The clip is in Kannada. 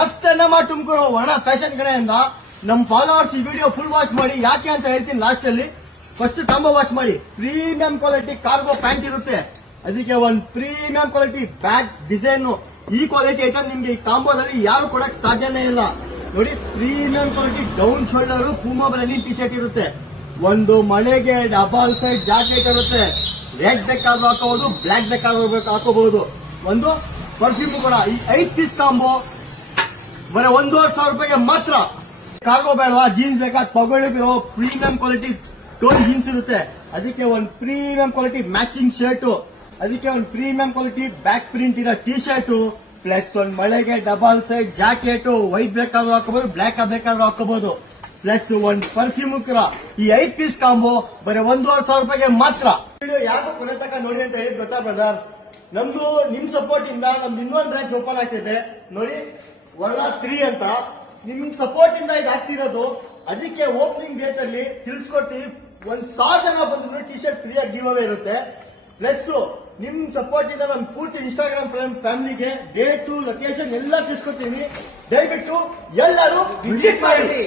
ಅಷ್ಟೇ ನಮ್ಮ ತುಮಕೂರು ಒಣ ಫ್ಯಾಷನ್ ಕಡೆಯಿಂದ ನಮ್ ಫಾಲೋವರ್ಸ್ ಈ ವಿಡಿಯೋ ಫುಲ್ ವಾಚ್ ಮಾಡಿ. ಯಾಕೆ ಅಂತ ಹೇಳ್ತೀನಿ ಲಾಸ್ಟ್ ಅಲ್ಲಿ. ಫಸ್ಟ್ ಕಾಂಬೋ ವಾಚ್ ಮಾಡಿ. ಪ್ರೀಮಿಯಂ ಕ್ವಾಲಿಟಿ ಕಾರ್ಗೋ ಪ್ಯಾಂಟ್ ಇರುತ್ತೆ, ಅದಕ್ಕೆ ಒಂದು ಪ್ರೀಮಿಯಂ ಕ್ವಾಲಿಟಿ ಬ್ಯಾಗ್ ಡಿಸೈನ್. ಈ ಕ್ವಾಲಿಟಿ ಐಟಮ್ ನಿಮ್ಗೆ ಈ ಕಾಂಬೋದಲ್ಲಿ ಯಾರು ಕೊಡಕ್ ಸಾಧ್ಯನೇ ಇಲ್ಲ. ನೋಡಿ, premium quality down shoulder Puma ಬ್ರ್ಯಾಂಡಿನ ಟಿ ಶರ್ಟ್ ಇರುತ್ತೆ. ಒಂದು ಮಳೆಗೆ ಡಬಲ್ ಸೈಡ್ ಜಾಕೆಟ್ ಇರುತ್ತೆ. ರೆಡ್ ಬೇಕಾದ್ರೂ ಹಾಕೋಬಹುದು, ಬ್ಲಾಕ್ ಬೇಕಾದ್ರೂ ಹಾಕೋಬಹುದು. ಒಂದು ಪರ್ಫ್ಯೂಮ್ ಕೂಡ. ಈ 5 ಪೀಸ್ ಕಾಂಬೋ ಬರೀ 1,500 ರೂಪಾಯಿಗೆ ಮಾತ್ರ. ಕಾರ್ಗೋ ಬೇಡವಾ, ಜೀನ್ಸ್ ಬೇಕಾ ತಗೊಳ್ಳಿ. ಪ್ರೀಮಿಯಂ ಕ್ವಾಲಿಟಿ ಟೋನ್ ಜೀನ್ಸ್ ಇರುತ್ತೆ, ಅದಕ್ಕೆ ಒಂದು ಪ್ರೀಮಿಯಂ ಕ್ವಾಲಿಟಿ ಮ್ಯಾಚಿಂಗ್ ಶರ್ಟ್, ಅದಕ್ಕೆ ಒಂದು ಪ್ರೀಮಿಯಂ ಕ್ವಾಲಿಟಿ ಬ್ಯಾಕ್ ಪ್ರಿಂಟ್ ಇರೋ ಟಿ ಶರ್ಟ್, ಪ್ಲಸ್ ಒಂದು ಮಳೆಗೆ ಡಬಲ್ ಸೈಡ್ ಜಾಕೆಟ್. ವೈಟ್ ಬೇಕಾದ್ರೂ ಹಾಕೋಬಹುದು, ಬ್ಲಾಕ್ ಬೇಕಾದ್ರೂ ಹಾಕೋಬಹುದು. ಪ್ಲಸ್ ಒಂದು ಪರ್ಫ್ಯೂಮ್ ಕೂಡ. ಈ 5 ಪೀಸ್ ಕಾಂಬೋ ಬರೀ 1,500 ರೂಪಾಯಿಗೆ ಮಾತ್ರ. ವಿಡಿಯೋ ಯಾಕೋ ಕೊನೆ ತನಕ ನೋಡಿ ಅಂತ ಹೇಳಿ ಗೊತ್ತಾ ಬ್ರದರ್? ನಮ್ದು ನಿಮ್ ಸಪೋರ್ಟ್ ಇಂದ ನಮ್ದು ಇನ್ನೊಂದು ಬ್ರಾಂಚ್ ಓಪನ್ ಆಗ್ತಿದೆ ನೋಡಿ, ವರ್ಣ 3 ಅಂತ. ನಿಮ್ ಸಪೋರ್ಟ್ ಇಂದ ಇದು ಆಗ್ತಿರೋದು. ಅದಕ್ಕೆ ಓಪನಿಂಗ್ ಡೇಟ್ ಅಲ್ಲಿ ತಿಳಿಸ್ಕೊಡ್ತೀವಿ. 1,000 ಜನ ಬಂದ್ರು ಟಿ ಶರ್ಟ್ ಫ್ರೀ ಆಗಿ ಗಿವ್ ಅವೇ ಇರುತ್ತೆ. ಪ್ಲಸ್ ನಿಮ್ ಸಪೋರ್ಟ್ ಇಂದ ನಮ್ ಪೂರ್ತಿ ಇನ್ಸ್ಟಾಗ್ರಾಮ್ ಫ್ಯಾಮಿಲಿಗೆ ಡೇಟು ಲೊಕೇಶನ್ ಎಲ್ಲ ತಿಳಿಸ್ಕೊಡ್ತೀನಿ. ದಯವಿಟ್ಟು ಎಲ್ಲರೂ ವಿಸಿಟ್ ಮಾಡಿ.